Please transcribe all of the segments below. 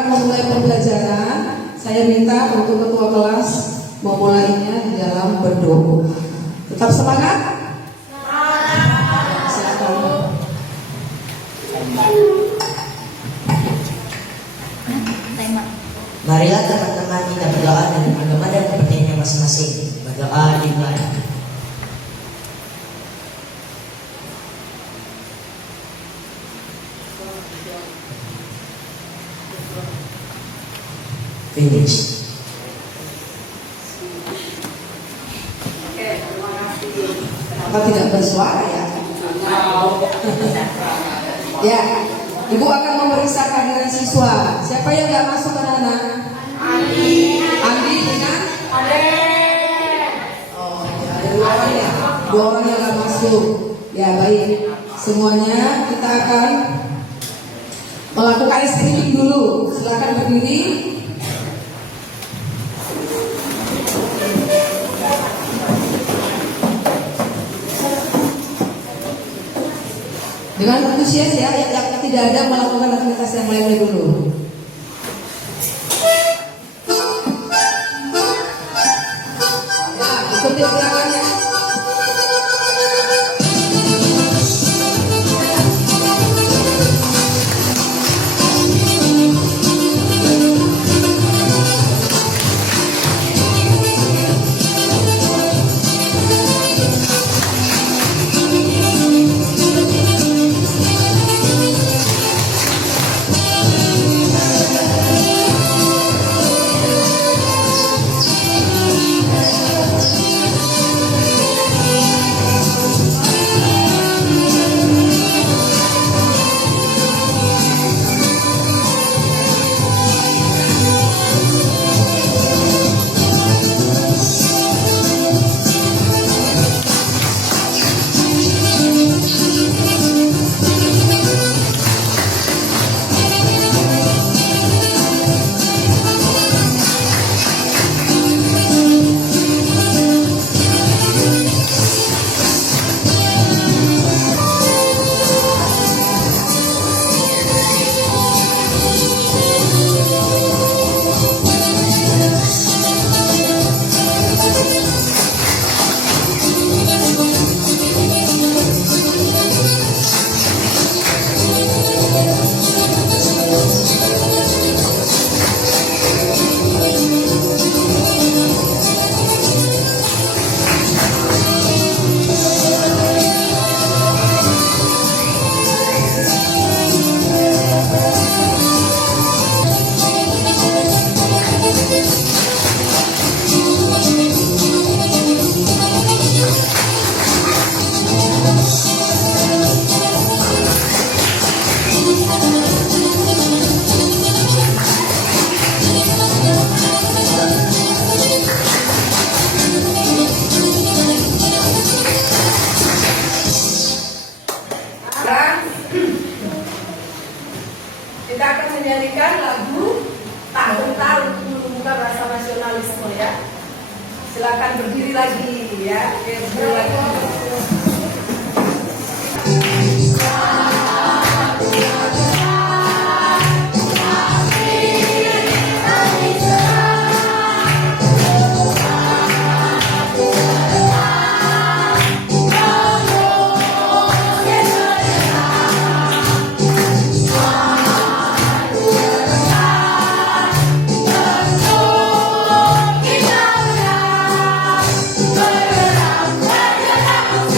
akan memulai pembelajaran, saya minta untuk ketua kelas memulainya di dalam berdoa. Tetap semangat? Semangat. Silakan. Marilah teman-teman kita berdoa dengan agama dan kepentingannya masing-masing. Berdoa dimulai. Finish. Oke, terima kasih. Kenapa tidak bersuara ya? Ya, Ibu akan memeriksa kehadiran siswa. Siapa yang nggak masuk anak-anak? Andi. Andi dengan? Ade. Oh, ya, ada dua orang ya. Dua orang yang nggak masuk. Ya baik. Semuanya kita akan melakukan screening dulu. Silakan berdiri. Dengan antusias ya, yang tidak ada melakukan aktivitas yang lain dulu. Ya, ikuti gerakannya. Kita akan menyanyikan lagu Tak Gentar untuk menumbuhkan rasa nasionalisme ya. Silakan berdiri lagi ya. Oke, berdiri lagi. Bergerak, bergerak.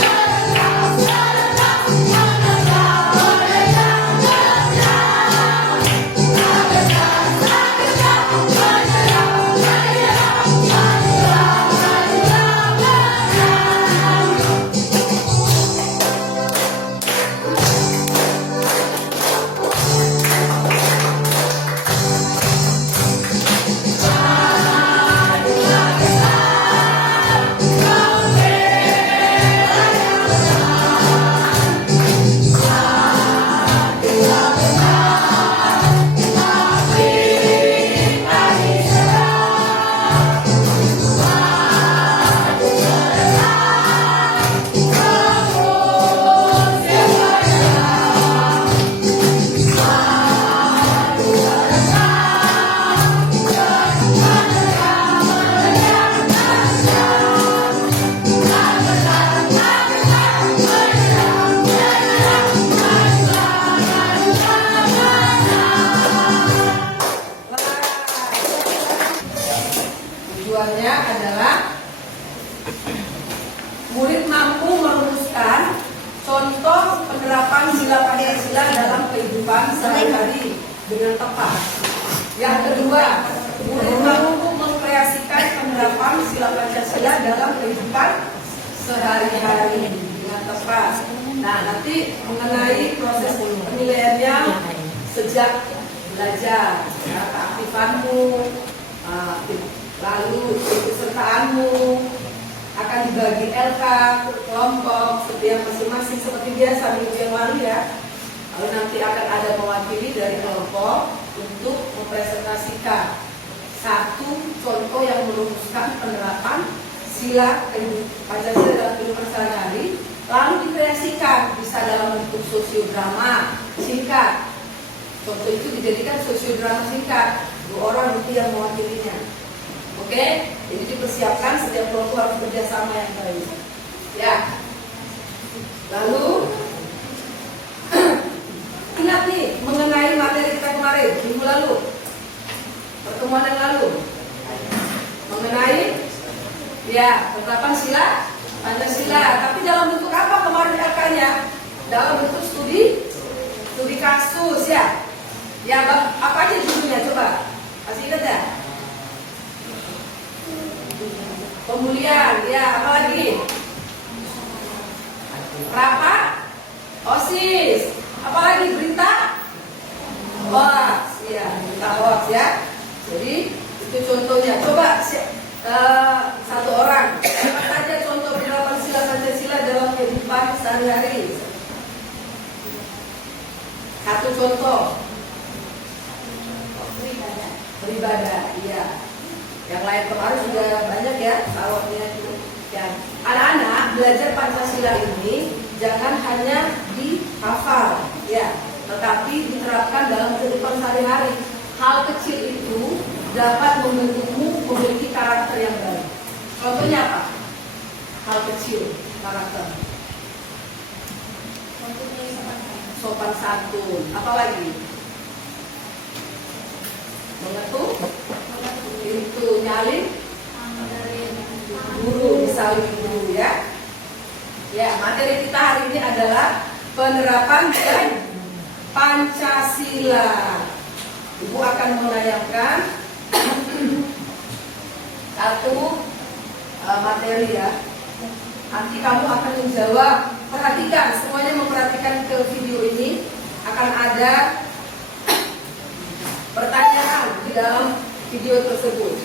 soalnya adalah murid mampu merumuskan contoh penerapan sila Pancasila dalam kehidupan sehari-hari dengan tepat. Yang kedua, murid mampu mengkreasikan penerapan sila Pancasila dalam kehidupan sehari-hari dengan tepat. Nah, nanti mengenai proses penilaiannya sejak belajar, ya, keaktifanmu, lalu kesertaanmu akan dibagi LK, kelompok, setiap masing-masing seperti biasa minggu yang lalu ya. Lalu nanti akan ada mewakili dari kelompok untuk mempresentasikan satu contoh yang merumuskan penerapan sila Pancasila dalam kehidupan sehari-hari, lalu dikreasikan bisa dalam bentuk sosiodrama singkat. Contoh itu dijadikan sosiodrama singkat, 2 orang nanti yang mewakilinya. Oke, jadi dipersiapkan setiap kelompok harus bekerjasama yang baik. Ya. Lalu ingat nih mengenai materi kita kemarin minggu lalu, pertemuan yang lalu, mengenai ya penerapan sila Pancasila. Tapi dalam bentuk apa kemarin LK-nya? Dalam bentuk studi kasus ya. Ya, apa aja judulnya coba? Masih ingat ya? Pemulihan, ya, apa lagi? Rapat, OSIS, apa lagi? Berita, hoax, ya, berita hoax ya. Jadi itu contohnya. Coba satu orang, apa saja contoh penerapan sila Pancasila dalam kehidupan sehari-hari? Satu contoh. Beribadah, iya. Yang lain kemarin sudah banyak ya, sawahnya itu. Ya, anak-anak belajar Pancasila ini jangan hanya dihafal, ya, tetapi diterapkan dalam kehidupan sehari-hari. Hal kecil itu dapat membentukmu memiliki karakter yang baik. Contohnya apa? Hal kecil karakter. Sopan santun. Apa lagi? Mengetuk pintu, nyalin guru, disaling guru ya. Ya, materi kita hari ini adalah penerapan Pancasila. Ibu akan menayangkan satu materi ya. Nanti kamu akan menjawab. Perhatikan, semuanya memperhatikan ke video ini. Akan ada pertanyaan di dalam video tersebut.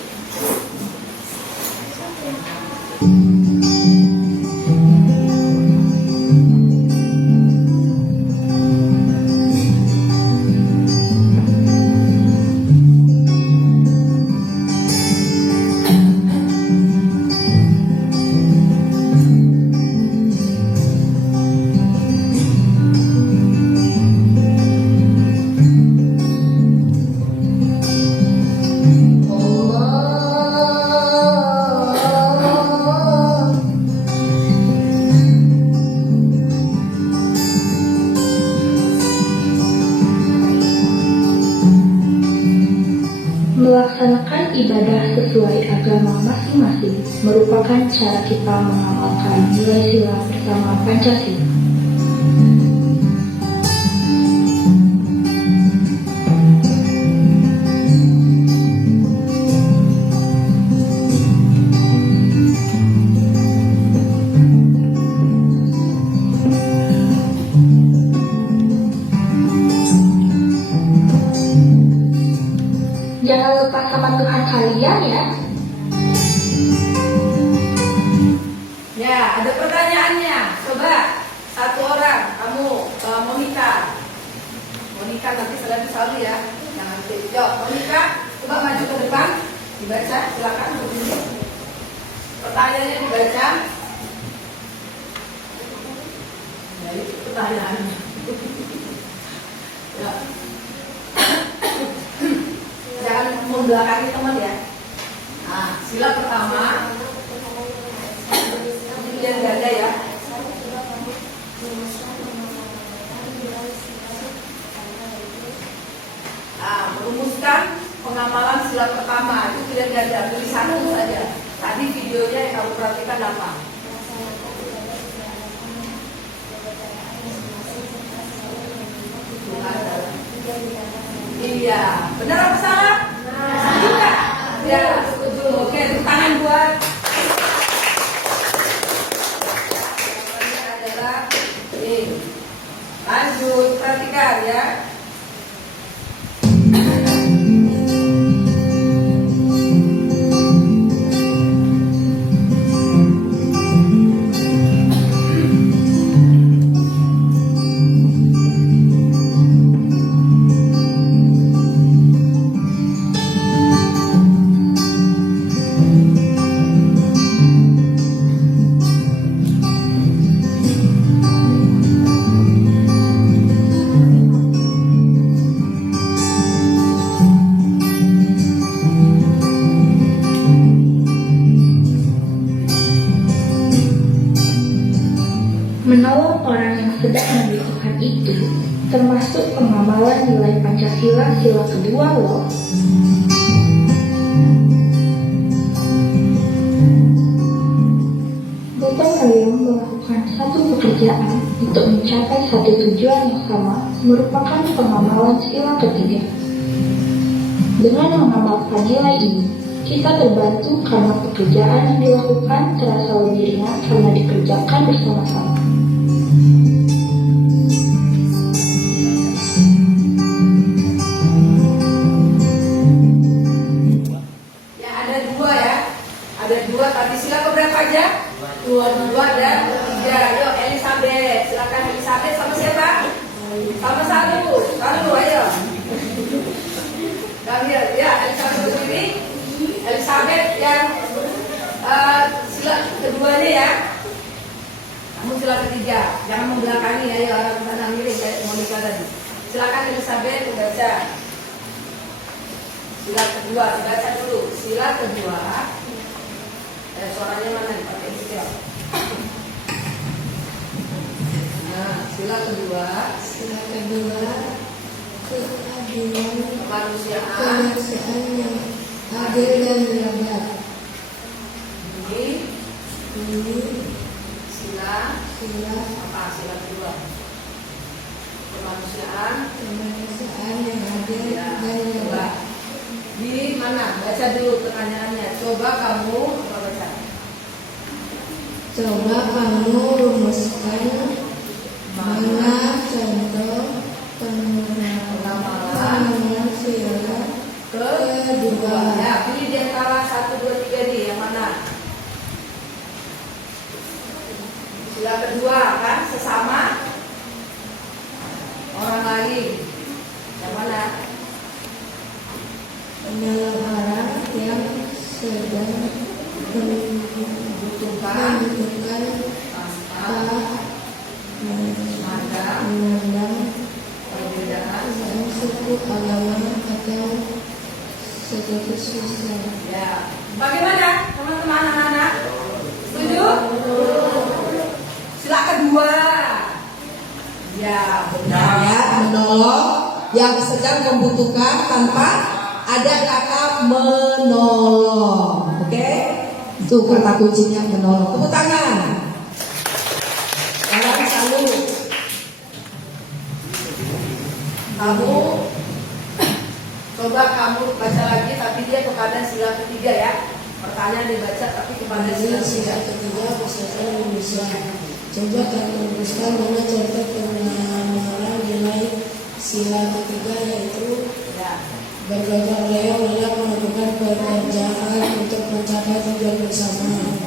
Melaksanakan ibadah sesuai agama masing-masing merupakan cara kita mengamalkan nilai sila bersama Pancasila. Jangan lupa sama Tuhan kalian ya. Ya, ada pertanyaannya. Coba satu orang, kamu Monika. Monika nanti selalu selalu ya. Jangan jawab. Monika, coba maju ke depan. Dibaca, silakan berdiri. Pertanyaannya dibaca. Ya, itu pertanyaannya. Ya. Jangan membelakangi teman ya. Nah, sila pertama yang ganda ya. Nah, merumuskan pengamalan sila pertama itu pilihan ganda, tulis satu saja. Tadi videonya yang kamu perhatikan apa? Iya, benar apa salah? Juga. Ya, setuju. Oke, tepuk tangan buat. Jawabannya adalah ini. Lanjut, perhatikan ya. Menolong orang yang sedang membutuhkan itu termasuk pengamalan nilai Pancasila sila kedua loh. Gotong royong melakukan satu pekerjaan untuk mencapai satu tujuan yang sama merupakan pengamalan sila ketiga. Dengan mengamalkan nilai ini, kita terbantu karena pekerjaan yang dilakukan terasa lebih ringan karena dikerjakan bersama-sama. Ya, ada dua ya. Ada dua, tadi sila keberapa aja? Dua dan ketiga. Ayo, Elizabeth. Silakan Elizabeth sama siapa? Sama Satu, ayo. Kalian, ya, Elizabeth sendiri. Elizabeth yang sila keduanya ya. Kamu sila ketiga, jangan membelakangi ya, arah ke sana miring kayak Monica tadi. Silakan Elizabeth membaca. Sila kedua, dibaca dulu. Sila kedua. Suaranya mana nih? Pakai hijau. Nah, sila kedua. Sila kedua, keadilan, Kemanusiaan. kemanusiaan yang adil dan beradab. Ini sila apa? Sila kedua. Kemanusiaan. Kemanusiaan yang adil Ya, dan coba. beradab. Di mana? Baca dulu pertanyaannya. Coba kamu baca. Coba kamu rumuskan mana contoh pengamalan sila kedua. Ya, pilih di antara 1, 2, 3 nih. Yang mana? Sila kedua kan? Sesama orang lain. Yang mana? Menolong orang yang sedang Butuhkan membutuhkan tanpa memandang perbedaan. suku, agama, atau status sosial. Ya. Bagaimana teman-teman anak-anak? Setuju? Sila kedua. Ya, benar. Ya, menolong yang sedang membutuhkan tanpa ada kata menolong. Oke? Itu kata kuncinya menolong. Tepuk tangan. Salam salut. Kamu coba kamu baca lagi, tapi dia kepada sila ketiga ya. Pertanyaan dibaca tapi kepada sila ketiga. Ketiga peserta Indonesia. Coba kamu rumuskan mana contoh pengamalan nilai sila ketiga, yaitu Ya. bergotong royong dalam melakukan pekerjaan untuk mencapai tujuan bersama,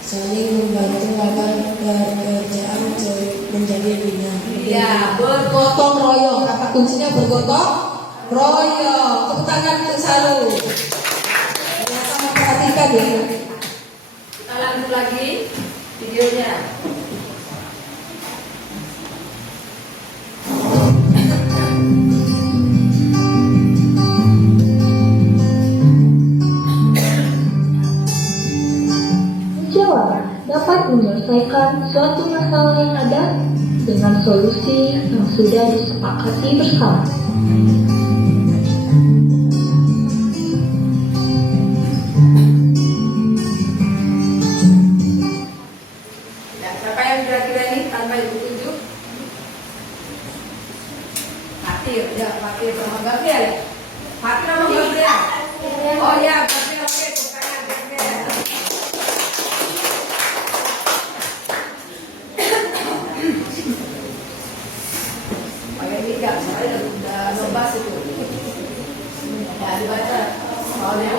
saling membantu agar pekerjaan menjadi ringan. Iya, Bergotong royong, kata kuncinya bergotong royong. Tepuk tangan untuk selalu. Ternyata memperhatikan ya. Kita lanjut lagi videonya. Jawaban dapat menyelesaikan suatu masalah yang ada dengan solusi yang sudah disepakati bersama. dibaca. Soalnya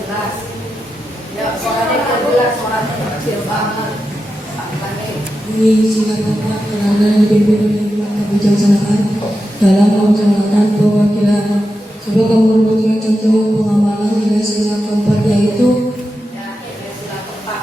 jelas. Ya, suaranya jelas, suaranya kecil banget. Ini silakan pelanggaran dipimpin oleh mata bijaksanakan dalam melaksanakan perwakilan. Coba kamu merumuskan contoh pengamalan nilai sila keempat yaitu Ya, nilai sila keempat.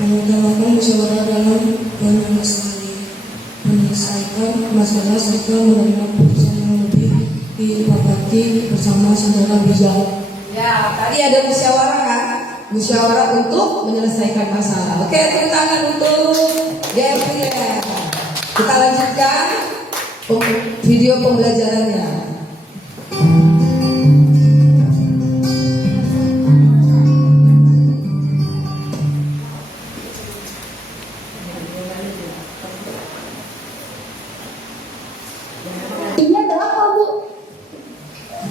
mengutamakan musyawarah dalam menyelesaikan masalah serta menerima putusan yang lebih disepakati bersama saudara bijak. Ya, Tadi ada musyawarah kan? Musyawarah untuk menyelesaikan masalah. Oke, tepuk tangan untuk DFI. Kita lanjutkan video pembelajarannya. Ini adalah apa, Bu?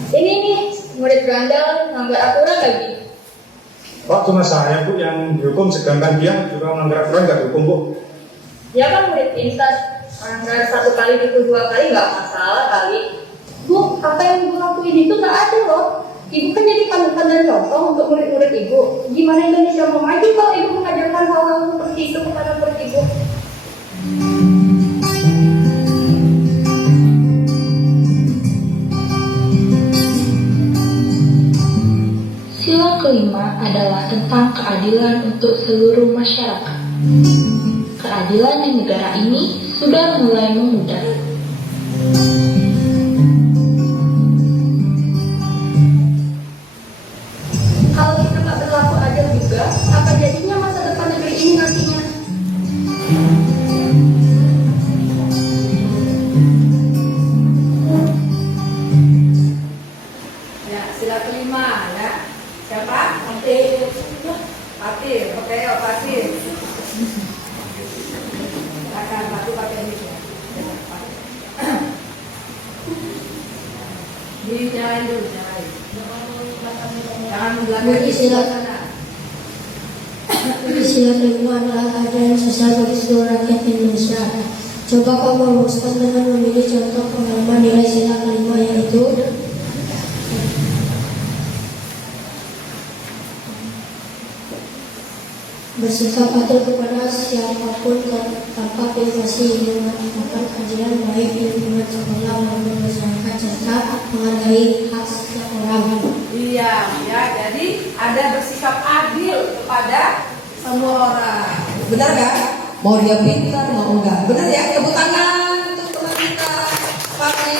Ini nih, murid berandal, ngambil aturan lagi. Oh, cuma saya Bu yang dihukum, sedangkan dia juga melanggar aturan nggak dihukum Bu. Dia kan murid pintar, melanggar 1 kali itu 2 kali nggak masalah kali. Bu, apa yang Ibu lakuin itu nggak adil loh. Ibu kan jadi panutan dan contoh untuk murid-murid Ibu. Gimana Indonesia mau maju kalau Ibu mengajarkan hal-hal seperti itu kepada murid Ibu? Sila kelima adalah tentang keadilan untuk seluruh masyarakat. Keadilan di negara ini sudah mulai memudar. Kalau kita nggak berlaku adil juga, apa jadinya masa depan negeri ini nantinya? ya, sila kelima ya. Siapa? Patir. Patir, oke, Patir. Silakan, Patir pakai ini ya. Dinyalain dulu, nyalain. Jangan membelakang Sila sana. sila kelima adalah keadilan sosial bagi seluruh rakyat Indonesia. Coba kamu rumuskan dengan memilih contoh pengalaman nilai sila kelima yaitu bersikap adil kepada siapapun tanpa privasi, mengatakan keadilan baik di lingkungan sekolah maupun masyarakat serta menghargai hak setiap orang. Iya, ya. Jadi ada bersikap adil kepada semua orang. Benar kan? Mau dia pintar mau enggak? Benar ya? Tepuk tangan untuk teman kita pakai.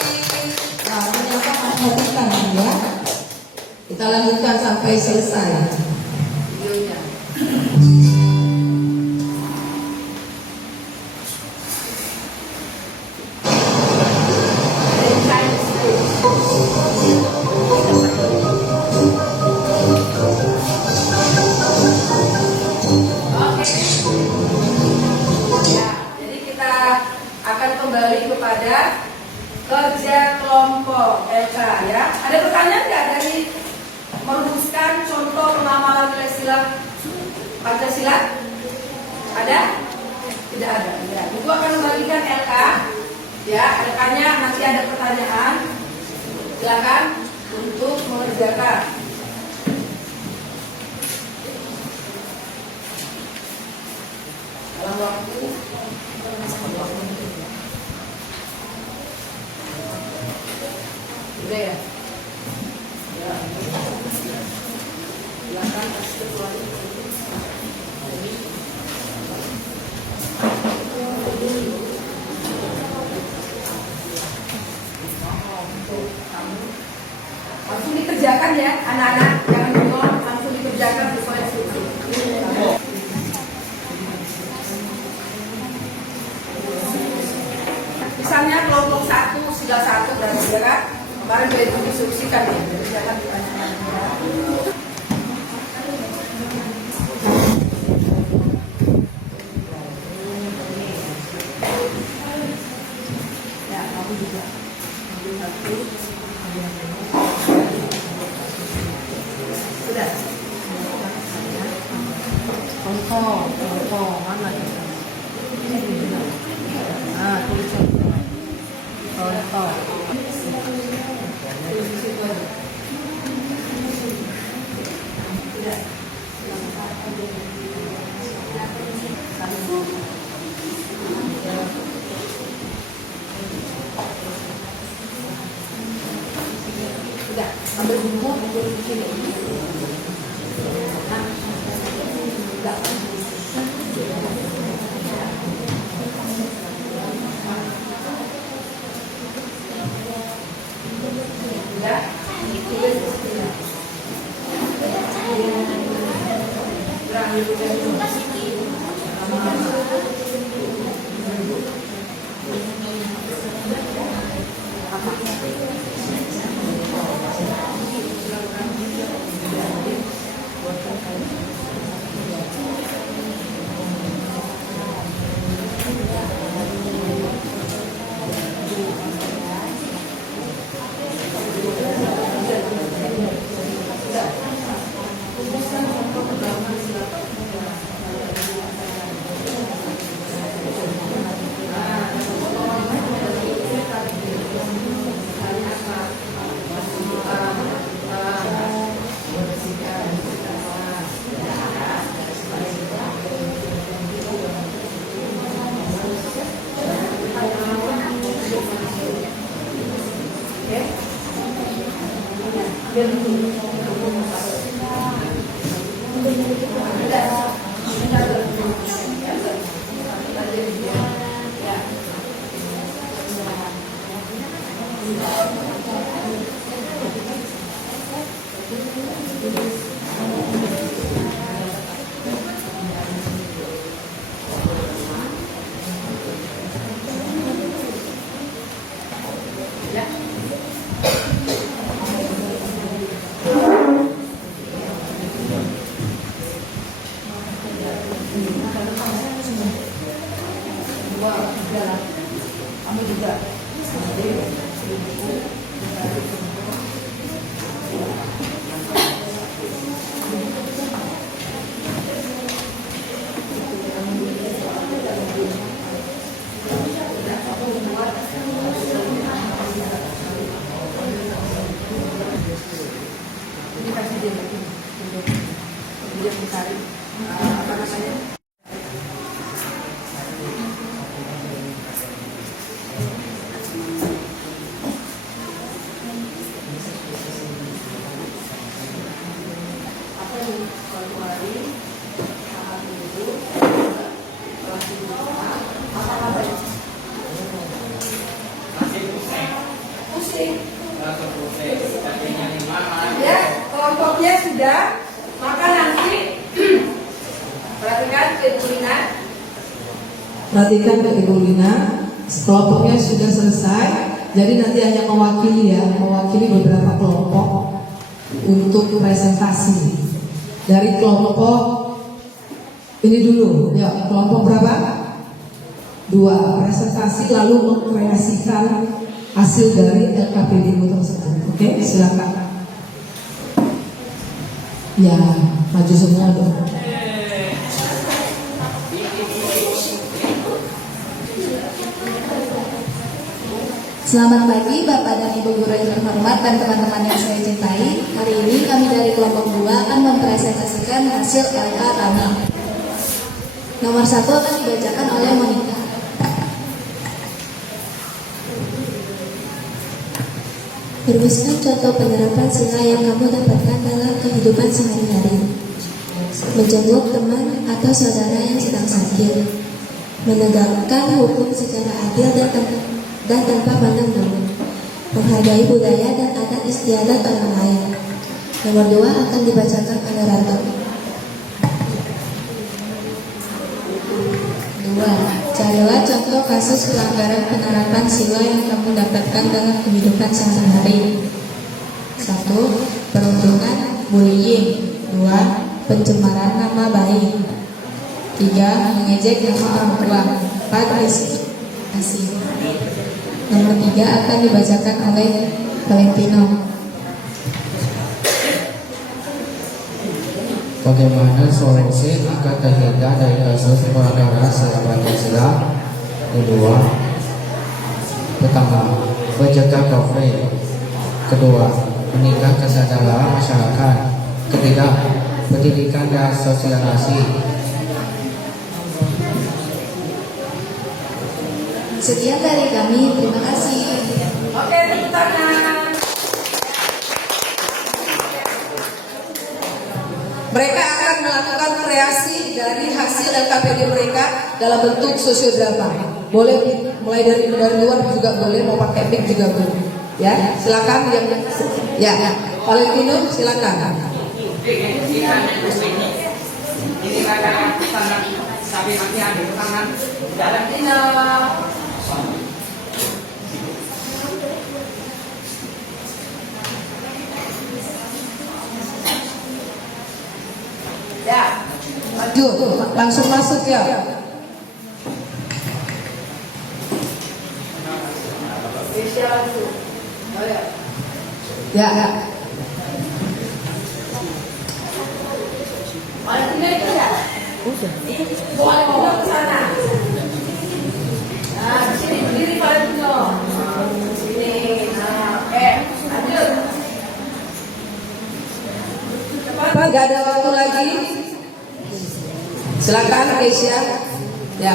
Nah, ternyata perhatikan ya. Kita lanjutkan sampai selesai. Videonya. Kembali kepada kerja kelompok LK ya. Ada pertanyaan nggak dari merumuskan contoh pengamalan nilai sila Pancasila? Ada? Tidak ada. Ya. Ibu akan kembalikan LK. Ya, LK-nya nanti ada pertanyaan. Silakan untuk mengerjakan. Dalam waktu udah ya? Ya. Silakan kasih ketuanya. Langsung dikerjakan ya anak-anak, jangan bengong, langsung dikerjakan sesuai instruksi. Misalnya kelompok 1 sila 1 berarti ya kan? Kemarin sudah diinstruksikan ya, jadi jangan ditanyakan. Ya, kamu juga ambil 1. sambil dulu begini. Nah, enggak. Ya, tulis bismillah. Berani kamu juga. Ini kasih dia mencari apa namanya? Ya, kelompoknya sudah, maka nanti perhatikan ke Ibu Lina. Perhatikan ke Ibu Lina, kelompoknya sudah selesai. Jadi nanti hanya mewakili beberapa kelompok untuk presentasi. Dari kelompok ini dulu, ya kelompok berapa? 2, presentasi lalu mengkreasikan hasil dari LKPD tersebut. Oke, silakan. Ya, maju semua dong. Selamat pagi Bapak dan Ibu guru yang terhormat dan teman-teman yang saya cintai. Hari ini kami dari kelompok 2 akan mempresentasikan hasil LK kami. Nomor 1 akan dibacakan oleh Monica. Rumuskan contoh penerapan sila yang kamu dapatkan dalam kehidupan sehari-hari. Menjenguk teman atau saudara yang sedang sakit. Menegakkan hukum secara adil dan tanpa pandang bulu. Menghargai budaya dan adat istiadat orang lain. Nomor 2 akan dibacakan oleh Ratu. 2. Carilah contoh kasus pelanggaran penerapan sila yang kamu dapatkan dalam kehidupan sehari-hari. 1. Perundungan, bullying. 2. Pencemaran nama baik. 3. Mengejek nama orang tua. 4. Diskriminasi. Nomor 3 akan dibacakan oleh Valentino. Bagaimana solusi agar terhindar dari kasus pelanggaran sila Pancasila? Kedua, pertama, mencegah konflik. Kedua, meningkatkan kesadaran masyarakat. Ketiga, pendidikan dan sosialisasi. Sekian dari kami, terima kasih. Oke, tepuk tangan. Mereka akan melakukan kreasi dari hasil LKPD mereka dalam bentuk sosiodrama. Boleh mulai dari luar juga boleh, mau pakai mic juga boleh. Ya, silakan yang Valentino silakan. Ini pada tangan sampai nanti ada tangan jalan ini. Ya, Maju, langsung masuk ya. Keisha langsung. Oh ya. Ya. Valentino itu ya? Boleh bawa ke sana. Nah, di sini berdiri Valentino. Sini. Nah, lanjut. Pak, gak ada waktu lagi. Silakan Keisha. Ya.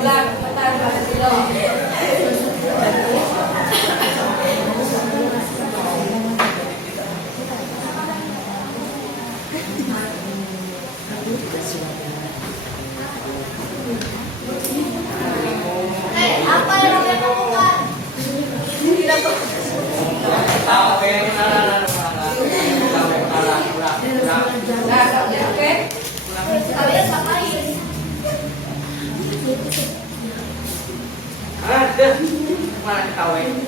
Pulang, bentar, Valentino. Apa yang kalian lakukan? Oke? Kalian ngapain? Mana kawin?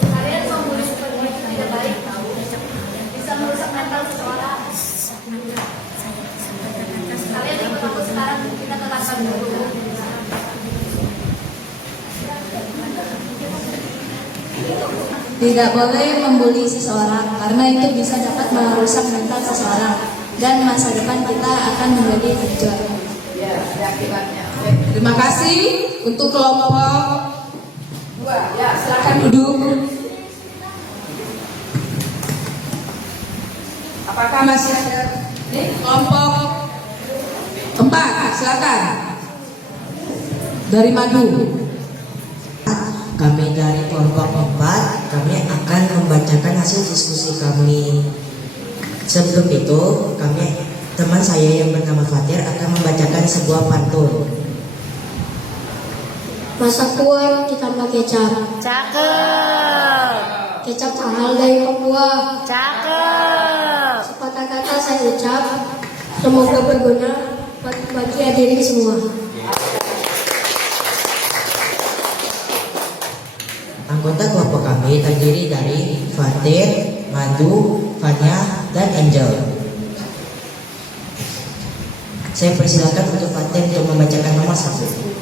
Kalian membuli seperti itu tidak baik, tahu? Bisa merusak mental seseorang. Kalian ikut aku sekarang, kita ke kantor dulu. Tidak boleh membuli seseorang karena itu bisa dapat merusak mental seseorang dan masa depan kita akan menjadi hancur. Ya, ada akibatnya. Oke. Terima kasih untuk kelompok 2. Ya, silakan. duduk. Apakah masih ada kelompok 4? Silakan. Dari Madu. Kami dari kelompok 4, kami akan membacakan hasil diskusi kami. Sebelum itu, teman saya yang bernama Fatir akan membacakan sebuah pantun. Masak kue ditambah kecap. Cakep. Kecap mahal dari Papua. Cakep. Sepatah kata saya ucap, semoga berguna bagi hadirin semua. Anggota kelompok kami terdiri dari Fatir, Madu, Fanya, dan Angel. Saya persilakan untuk Fatir untuk membacakan nomor 1.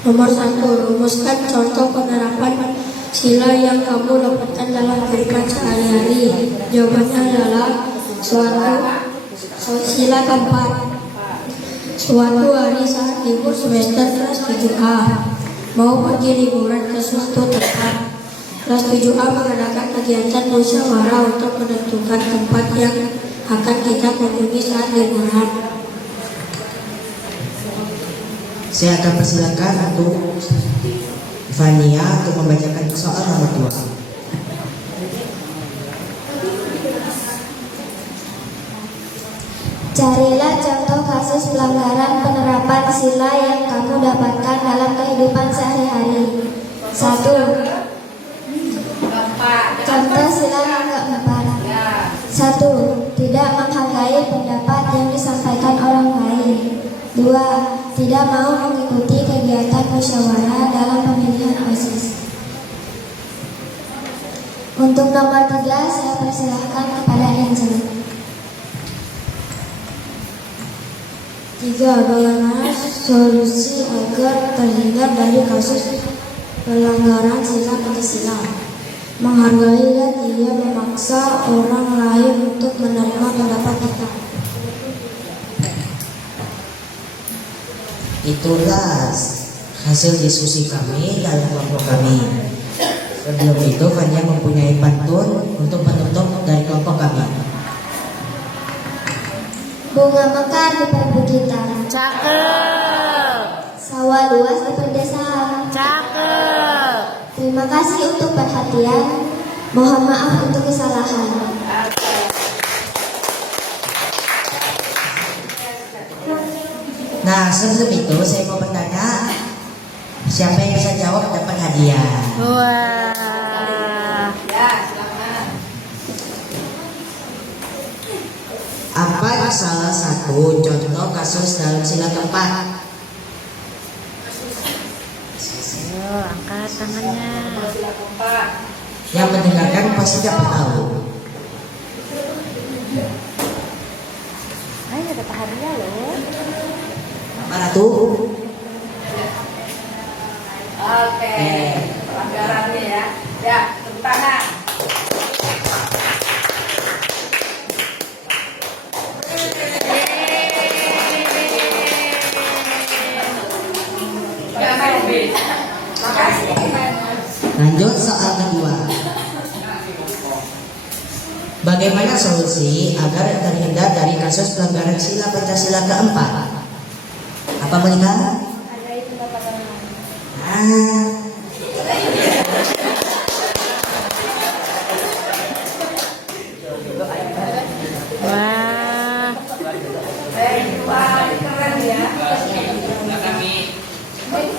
Nomor 1, rumuskan contoh penerapan sila yang kamu dapatkan dalam kehidupan sehari-hari. Jawabannya adalah sila keempat. Suatu hari saat libur semester kelas 7A mau pergi liburan ke suatu tempat. Kelas 7A mengadakan kegiatan musyawarah untuk menentukan tempat yang akan kita kunjungi saat liburan. Saya akan persilakan untuk Fania untuk membacakan soal nomor 2. Carilah contoh kasus pelanggaran penerapan sila yang kamu dapatkan dalam kehidupan sehari-hari. 1. Contoh sila yang keempat. 1. Tidak menghargai pendapat yang disampaikan orang lain. 2. Tidak mau mengikuti kegiatan musyawarah dalam pemilihan OSIS. Untuk nomor 3, saya persilahkan kepada Angel. 3. Bagaimana solusi agar terhindar dari kasus pelanggaran sila Pancasila? Menghargai dan tidak memaksa orang lain untuk menerima pendapat kita. Itulah hasil diskusi kami dalam kelompok kami. Sebelum itu Fania mempunyai pantun untuk penutup dari kelompok kami. Bunga mekar di perbukitan, Cakep. sawah luas di pedesaan. Cakep. Terima kasih untuk perhatian, mohon maaf untuk kesalahan. Nah, sebelum itu saya mau bertanya, siapa yang bisa jawab dapat hadiah. Wah. Ya, silakan. Apa salah satu contoh kasus dalam sila keempat? Ayo, angkat tangannya. Sila keempat. Yang mendengarkan pasti dapat tahu. Ayo, dapat hadiah loh. Apa tuh? Oke, pelanggarannya ya. Ya, tepuk tangan. Makasih. Lanjut soal kedua. Bagaimana solusi agar terhindar dari kasus pelanggaran sila Pancasila keempat? Apa Monika? Wah. Wah, keren ya.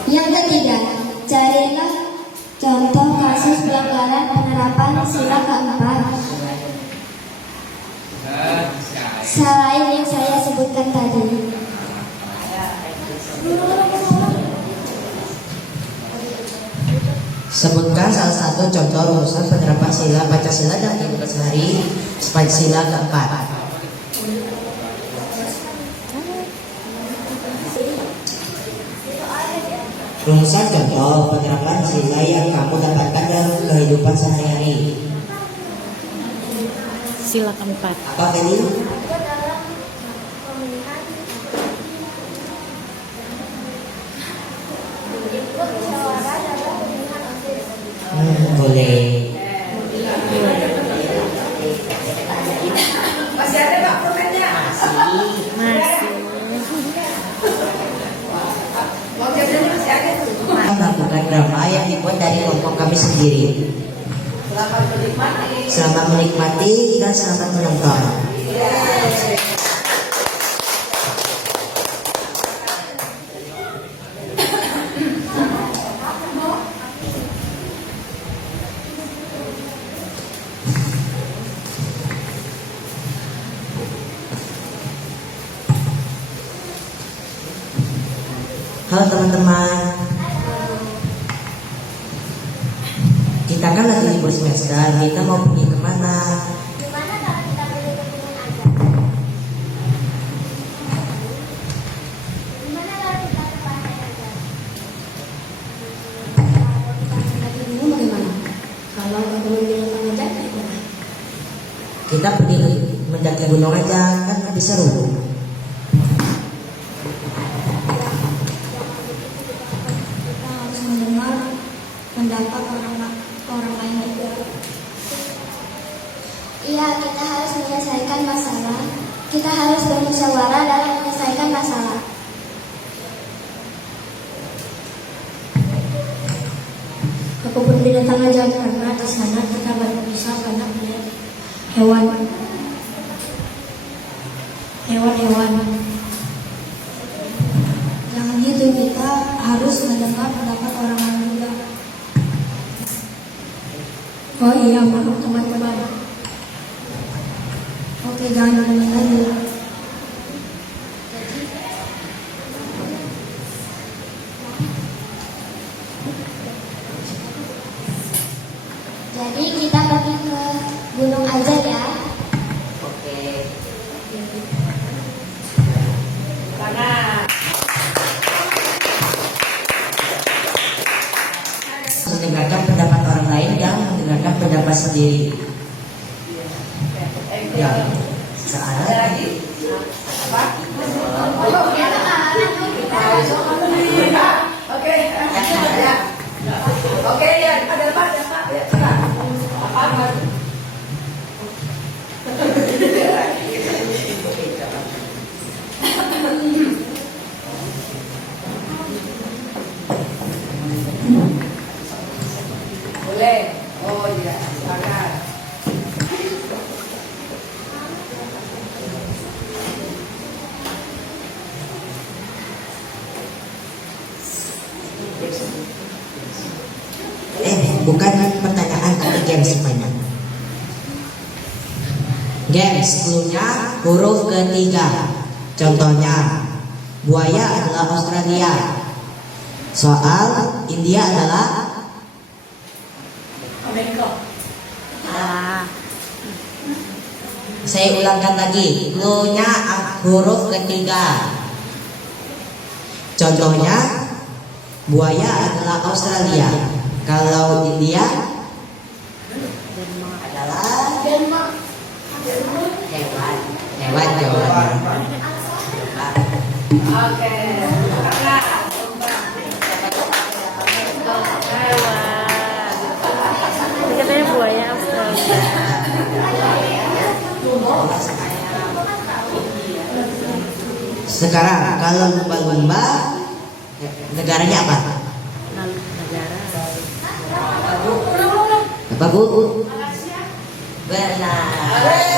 Yang ketiga, carilah contoh kasus pelanggaran penerapan sila keempat selain yang saya sebutkan tadi. Sebutkan salah satu contoh rumusan penerapan sila Pancasila dan kehidupan sehari Pancasila keempat. Rumusan contoh penerapan sila yang kamu dapatkan dalam kehidupan sehari-hari. Sila keempat. Apa tadi? Boleh. Masih ada Pak permennya? Masih. Mau jajannya masih ada tuh. Melakukan drama yang dibuat dari kelompok kami sendiri. Selamat menikmati. Selamat menikmati dan selamat menonton. Halo teman-teman, kita kan lagi libur semester, kita mau pergi kemana? Kita pergi mendaki gunung aja, kan lebih seru. Pendapat orang lain juga. Iya, kita harus menyelesaikan masalah. Kita harus bermusyawarah dalam menyelesaikan masalah. Ke kebun binatang aja karena di sana kita baru bisa banyak melihat hewan. Jangan gitu, kita harus mendengar pendapat orang lain juga. Oh iya, maaf teman-teman. Oke, jangan ngomongin lagi. Jadi kita pergi ke gunung aja ya. Oke. Tangan. Mendengarkan pendapat orang lain yang mendengarkan pendapat sendiri. Ya, Ada lagi? Apa? Games, cluenya huruf ketiga. Contohnya, buaya adalah Australia. Soal, India adalah Amerika. Saya ulangkan lagi, cluenya huruf ketiga. Contohnya, buaya adalah Australia. Kalau India adalah hewan jawabannya. Oke. Ini katanya buaya Australia. Sekarang kalau lumba-lumba negaranya apa? Negara. Apa Bu? Benar.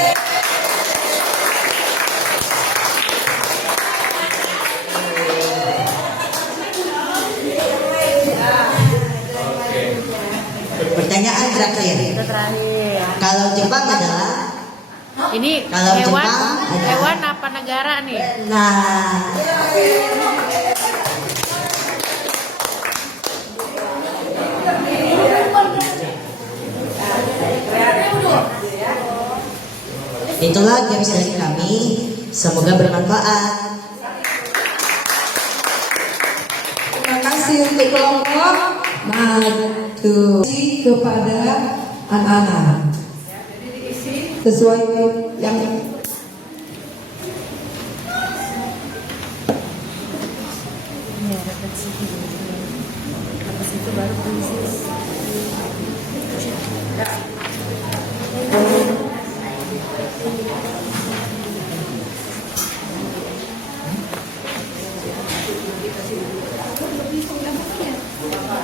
Pertanyaan terakhir. Itu terakhir. Kalau Jepang adalah Ini Kalau hewan, Jepang ada- hewan apa negara nih? nah itulah games dari kami. Semoga bermanfaat. Terima kasih untuk kelompok maju kepada anak-anak sesuai yang Habis itu baru puisi.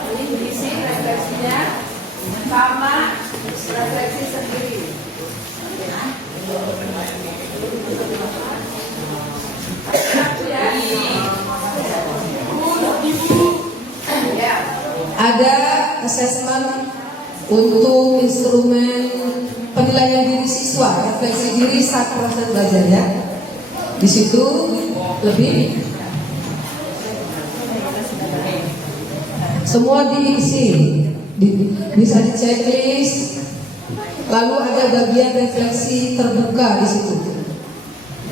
Ini diisi refleksinya sama refleksi sendiri. ada asesmen untuk instrumen penilaian diri siswa, refleksi diri saat proses belajar ya. Di situ lebih semua diisi, bisa di checklist. Lalu ada bagian refleksi terbuka di situ.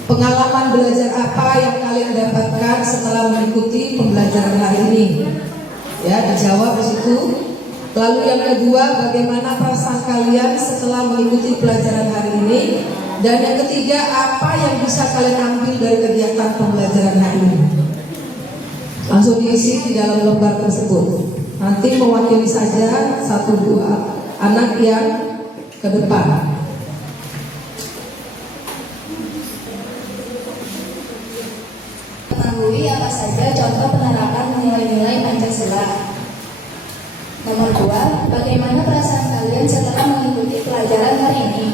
Pengalaman belajar apa yang kalian dapatkan setelah mengikuti pembelajaran hari ini? Ya, dijawab di situ. Lalu yang kedua, bagaimana perasaan kalian setelah mengikuti pelajaran hari ini? Dan yang ketiga, apa yang bisa kalian ambil dari kegiatan pembelajaran hari ini? Langsung diisi di dalam lembar tersebut. Nanti mewakili saja 1-2 anak yang ke depan. Ketahui apa saja contoh penerapan nilai-nilai Pancasila. Nomor 2, bagaimana perasaan kalian setelah mengikuti pelajaran hari ini?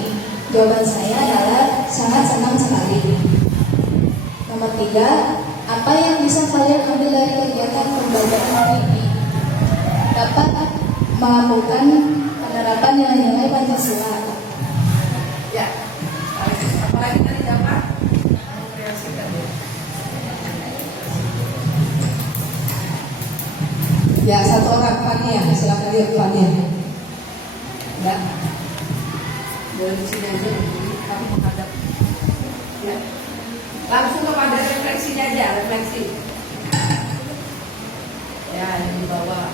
Jawaban saya adalah sangat senang sekali. Nomor 3, apa yang bisa kalian ambil dari kegiatan pembelajaran hari ini? Dapat melakukan penerapan nilai-nilai Pancasila. Ya. Apalagi tadi dapat Ya, satu orang, Fania, silakan lihat Fania. Ya. boleh di sini aja, kamu menghadap. Ya. Langsung kepada refleksinya aja, refleksi. Ya, yang di bawah.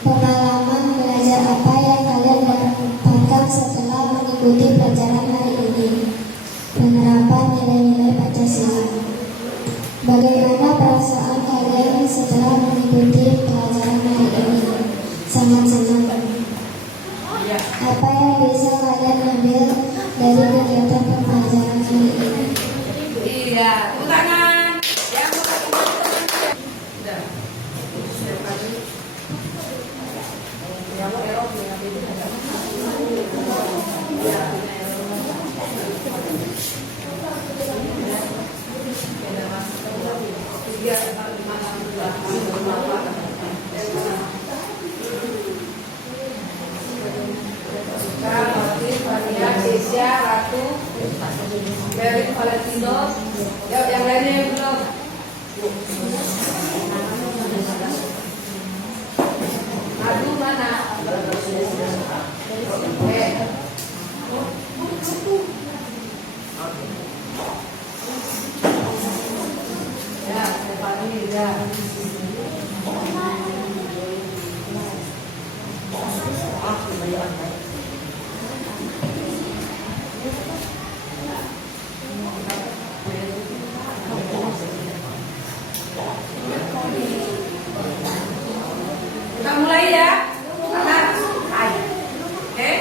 Pengalaman belajar apa yang kalian dapatkan setelah mengikuti pelajaran hari ini? Penerapan nilai-nilai Pancasila. Bagaimana perasaan kalian setelah mengikuti pelajaran hari ini? Sangat senang. Apa yang bisa kalian ambil dari kegiatan pembelajaran hari ini? Iya, tepuk tangan. Ya, tepuk tangan. Sudah. Siapa dulu? Yang mau erok dengan ini ada. Ya. Tiga, empat, lima, enam, tujuh, delapan. Sekarang Berlin Valentino. Ya, yang lainnya yang belum. Madu mana? Ya, Stephanie ya. Kita mulai ya. Anak. Oke.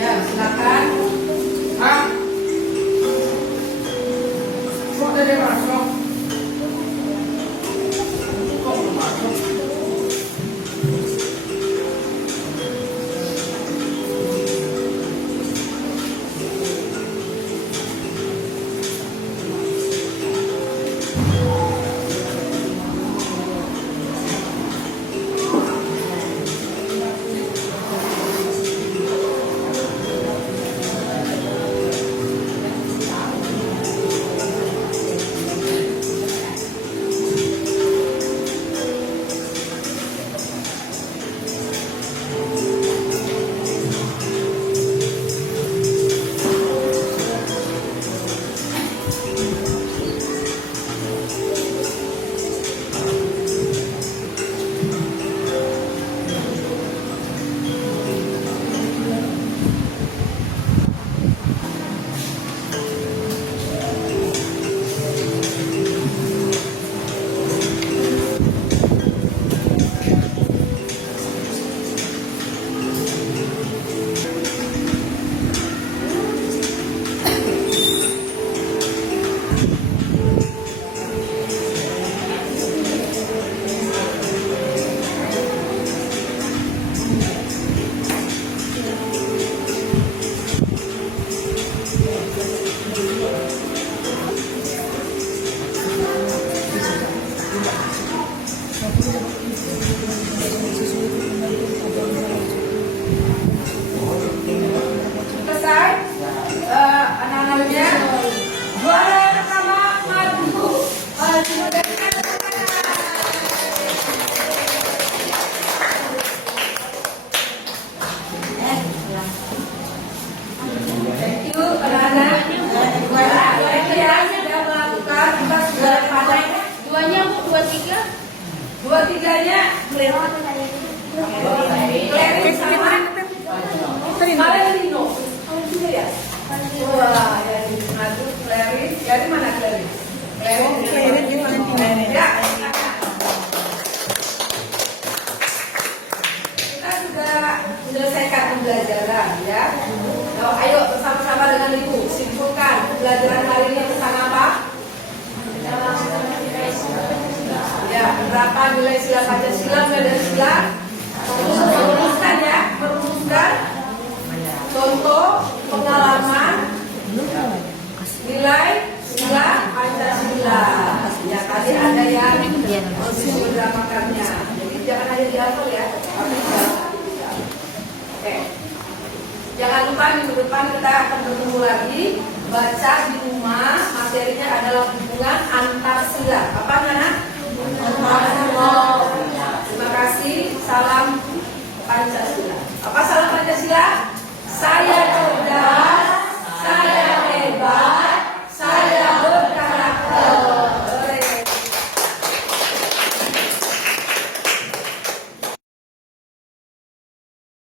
Ya, silakan. Sudah dia masuk. Kok belum masuk? Selesai. Anak-anaknya. Juara pertama maju. Thank you anak-anak. Yang sudah melakukan tugas sudah pandai. Duanya Bu, 23. Dua-tiganya melewat. Clearing sama Valentino. Valentino ya? Wah, dari madu clearing. Dari mana clearing? Clearing di Valentino. Ya. Kita sudah menyelesaikan pembelajaran ya. Nah, ayo bersama-sama dengan Ibu simpulkan pembelajaran hari ini tentang apa? Ya, berapa nilai sila Pancasila dan sila? Merumuskan ya, merumuskan contoh pengalaman nilai sila Pancasila. Ya, tadi ada yang mendramakannya. Jadi jangan hanya dihafal ya. Oke. Jangan lupa minggu depan kita akan bertemu lagi. Baca di rumah, materinya adalah hubungan antar sila. Apa Nana? Terima kasih. Salam Pancasila. Apa salam Pancasila? Saya